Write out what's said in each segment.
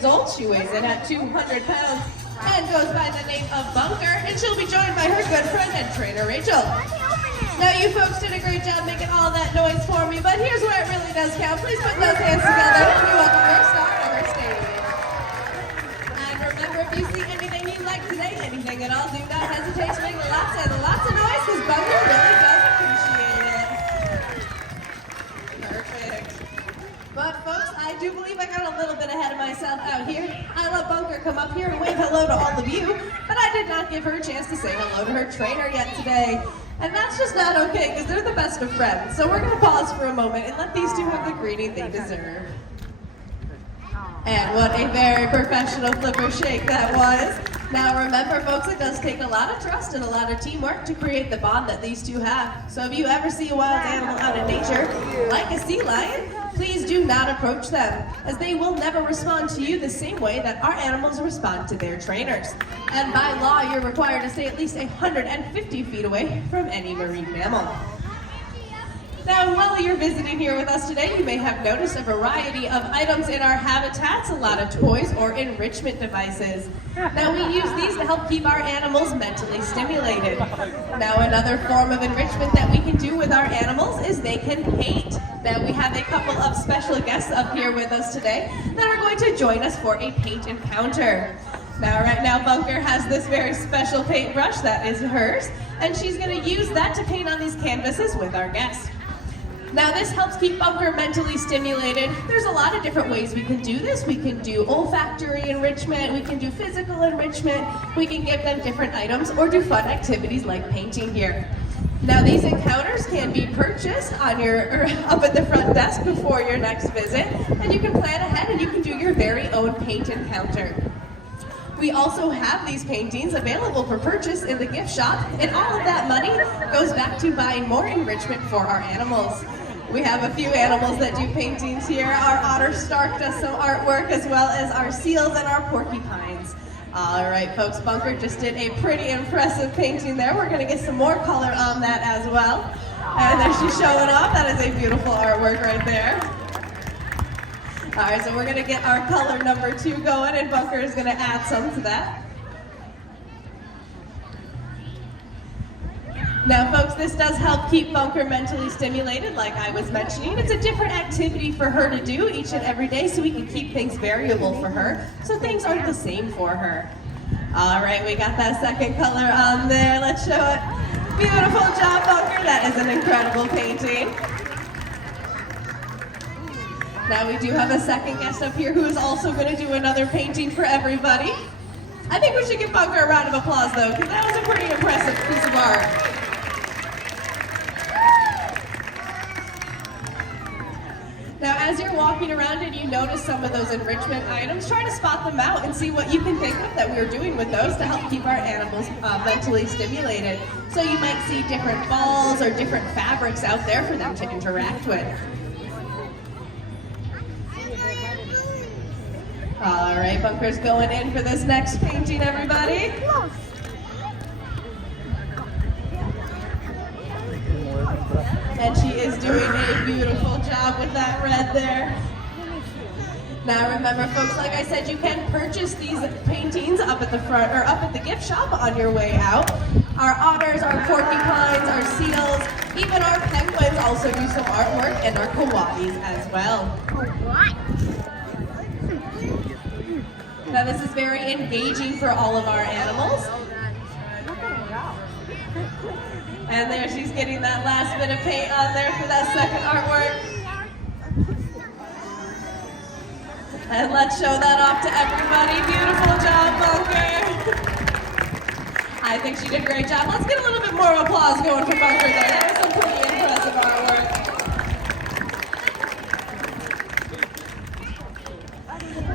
years old. She weighs in at 200 pounds and goes by the name of Bunker, and she'll be joined by her good friend and trainer, Rachel. Now, you folks did a great job making all that noise for me, but here's where it really does count. Please put those hands together and we welcome our star of our stage. And remember, if you see anything you like today, anything at all, do not hesitate to make lots and lots of noise, because Bunker really does appreciate it. Perfect. But folks, I do believe I got a little bit ahead of myself out here. I let Bunker come up here and wave hello to all of you, but I did not give her a chance to say hello to her trainer yet today. And that's just not okay, because they're the best of friends. So we're going to pause for a moment and let these two have the greeting they deserve. And what a very professional flipper shake that was. Now remember, folks, it does take a lot of trust and a lot of teamwork to create the bond that these two have. So if you ever see a wild animal out in nature, like a sea lion, please do not approach them, as they will never respond to you the same way that our animals respond to their trainers. And by law, you're required to stay at least 150 feet away from any marine mammal. Now, while you're visiting here with us today, you may have noticed a variety of items in our habitats, a lot of toys or enrichment devices. Now, we use these to help keep our animals mentally stimulated. Now, another form of enrichment that we can do with our animals is they can paint. Now, we have a couple of special guests up here with us today that are going to join us for a paint encounter. Now, right now, Bunker has this very special paintbrush that is hers, and she's going to use that to paint on these canvases with our guests. Now, this helps keep Bunker mentally stimulated. There's a lot of different ways we can do this. We can do olfactory enrichment, we can do physical enrichment, we can give them different items, or do fun activities like painting here. Now, these encounters can be purchased on your up at the front desk before your next visit, and you can plan ahead and you can do your very own paint encounter. We also have these paintings available for purchase in the gift shop, and all of that money goes back to buying more enrichment for our animals. We have a few animals that do paintings here. Our otter Stark does some artwork, as well as our seals and our porcupines. All right, folks, Bunker just did a pretty impressive painting there. We're going to get some more color on that as well. And there she's showing off. That is a beautiful artwork right there. All right, so we're going to get our color number 2 going, and Bunker is going to add some to that. Now, folks, this does help keep Bunker mentally stimulated, like I was mentioning. It's a different activity for her to do each and every day, so we can keep things variable for her, so things aren't the same for her. All right, we got that second color on there. Let's show it. Beautiful job, Bunker. That is an incredible painting. Now we do have a second guest up here who is also going to do another painting for everybody. I think we should give Bunker a round of applause, though, because that was a pretty impressive piece of art. Now, as you're walking around and you notice some of those enrichment items, try to spot them out and see what you can think of that we're doing with those to help keep our animals mentally stimulated. So you might see different balls or different fabrics out there for them to interact with. All right, Bunker's going in for this next painting, everybody. And she is doing a beautiful job with that red there. Now remember, folks, like I said, you can purchase these paintings up at the front or up at the gift shop on your way out. Our otters, our porcupines, our seals, even our penguins also do some artwork, and our koalas as well. Now this is very engaging for all of our animals. And there she's getting that last bit of paint on there for that second artwork. And let's show that off to everybody. Beautiful job, Bunker. I think she did a great job. Let's get a little bit more applause going for Bunker there. That was some pretty impressive artwork.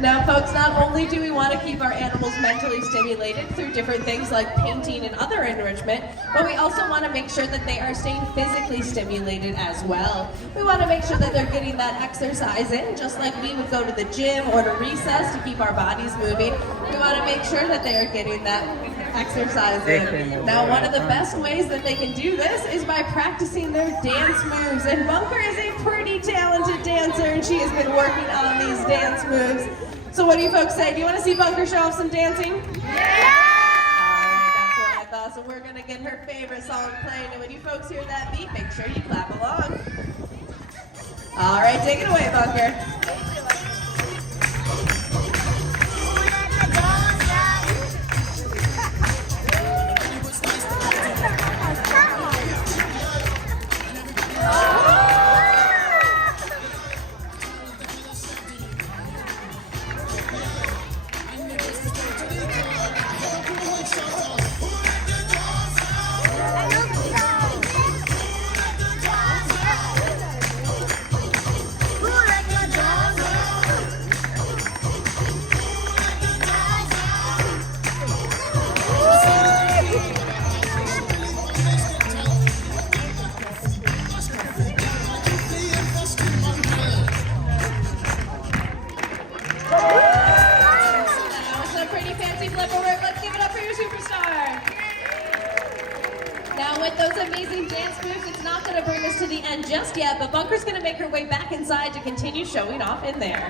Now, folks, not only do we want to keep our animals mentally stimulated through different things like painting and other enrichment, but we also want to make sure that they are staying physically stimulated as well. We want to make sure that they're getting that exercise in, just like we would go to the gym or to recess to keep our bodies moving. We want to make sure that they are getting that exercise in. Now, one of the best ways that they can do this is by practicing their dance moves. And Bunker is a pretty talented dancer, and she has been working on these dance moves. So what do you folks say? Do you want to see Bunker show off some dancing? Yeah! Alright, that's what I thought. So we're going to get her favorite song playing, and when you folks hear that beat, make sure you clap along. Alright, take it away, Bunker. With those amazing dance moves, it's not going to bring us to the end just yet, but Bunker's going to make her way back inside to continue showing off in there.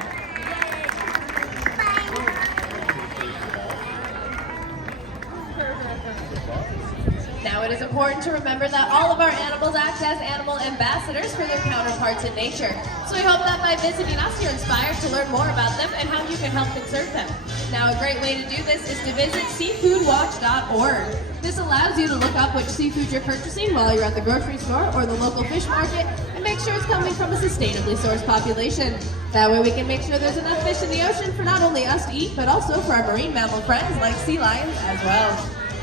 Now it is important to remember that all of our animals act as animal ambassadors for their counterparts in nature. So we hope that by visiting us, you're inspired to learn more about them and how you can help conserve them. Now a great way to do this is to visit seafoodwatch.org. This allows you to look up which seafood you're purchasing while you're at the grocery store or the local fish market and make sure it's coming from a sustainably sourced population. That way we can make sure there's enough fish in the ocean for not only us to eat, but also for our marine mammal friends like sea lions as well.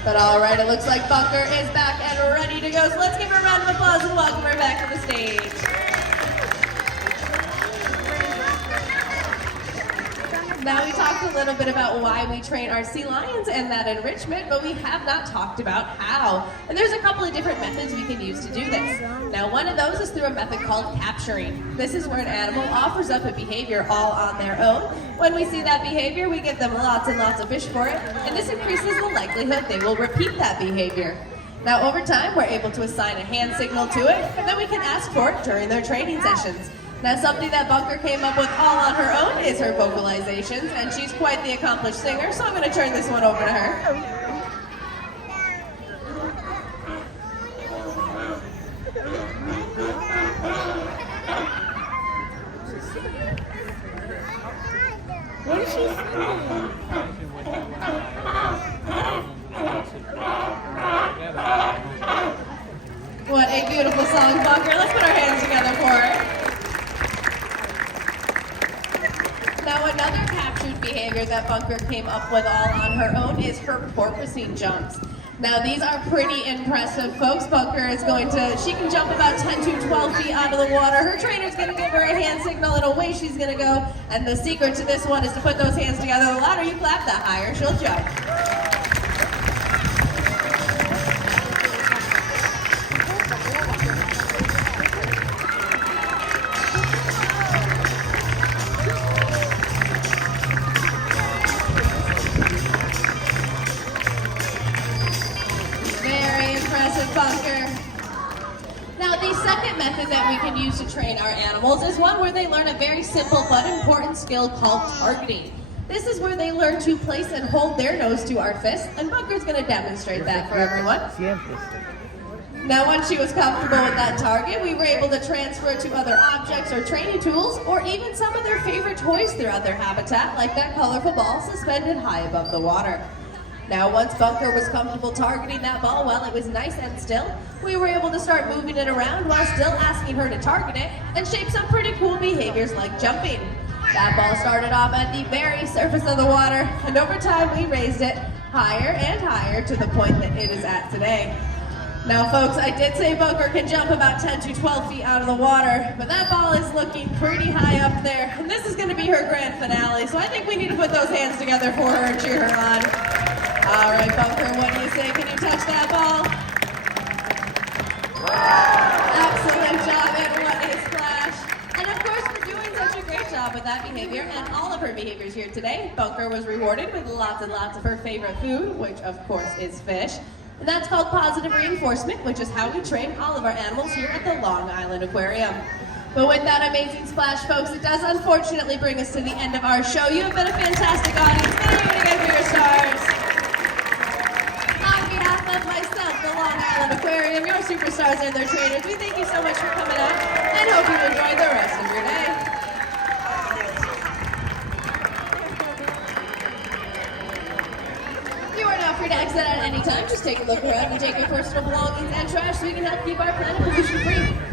But alright, it looks like Bunker is back and ready to go, so let's give her a round of applause and welcome her back to the stage. Now we talked a little bit about why we train our sea lions and that enrichment, but we have not talked about how. And there's a couple of different methods we can use to do this. Now one of those is through a method called capturing. This is where an animal offers up a behavior all on their own. When we see that behavior, we give them lots and lots of fish for it, and this increases the likelihood they will repeat that behavior. Now over time, we're able to assign a hand signal to it, and then we can ask for it during their training sessions. Now something that Bunker came up with all on her own is her vocalizations, and she's quite the accomplished singer, so I'm going to turn this one over to her. What is she singing? What a beautiful song, Bunker. Let's put our hands together for her. Now another captured behavior that Bunker came up with all on her own is her porpoising jumps. Now these are pretty impressive, folks. Bunker is she can jump about 10 to 12 feet out of the water. Her trainer's gonna give her a hand signal and away she's gonna go. And the secret to this one is to put those hands together. The louder you clap, the higher she'll jump. Bunker. Now the second method that we can use to train our animals is one where they learn a very simple but important skill called targeting. This is where they learn to place and hold their nose to our fist, and Bunker's going to demonstrate that for everyone. Now once she was comfortable with that target, we were able to transfer it to other objects or training tools, or even some of their favorite toys throughout their habitat, like that colorful ball suspended high above the water. Now once Bunker was comfortable targeting that ball while it was nice and still, we were able to start moving it around while still asking her to target it and shape some pretty cool behaviors like jumping. That ball started off at the very surface of the water, and over time we raised it higher and higher to the point that it is at today. Now folks, I did say Bunker can jump about 10 to 12 feet out of the water, but that ball is looking pretty high up there, and this is going to be her grand finale, so I think we need to put those hands together for her and cheer her on. All right, Bunker, what do you say? Can you touch that ball? Excellent job, and what a splash. And of course, for doing such a great job with that behavior and all of her behaviors here today, Bunker was rewarded with lots and lots of her favorite food, which of course is fish. And that's called positive reinforcement, which is how we train all of our animals here at the Long Island Aquarium. But with that amazing splash, folks, it does unfortunately bring us to the end of our show. You have been a fantastic audience. Thank you again for your stars. On behalf of myself, the Long Island Aquarium, your superstars and their trainers, we thank you so much for coming out and hope you enjoy the rest of your day. You are now free to exit at any time. Just take a look around and take your personal belongings and trash so we can help keep our planet pollution free.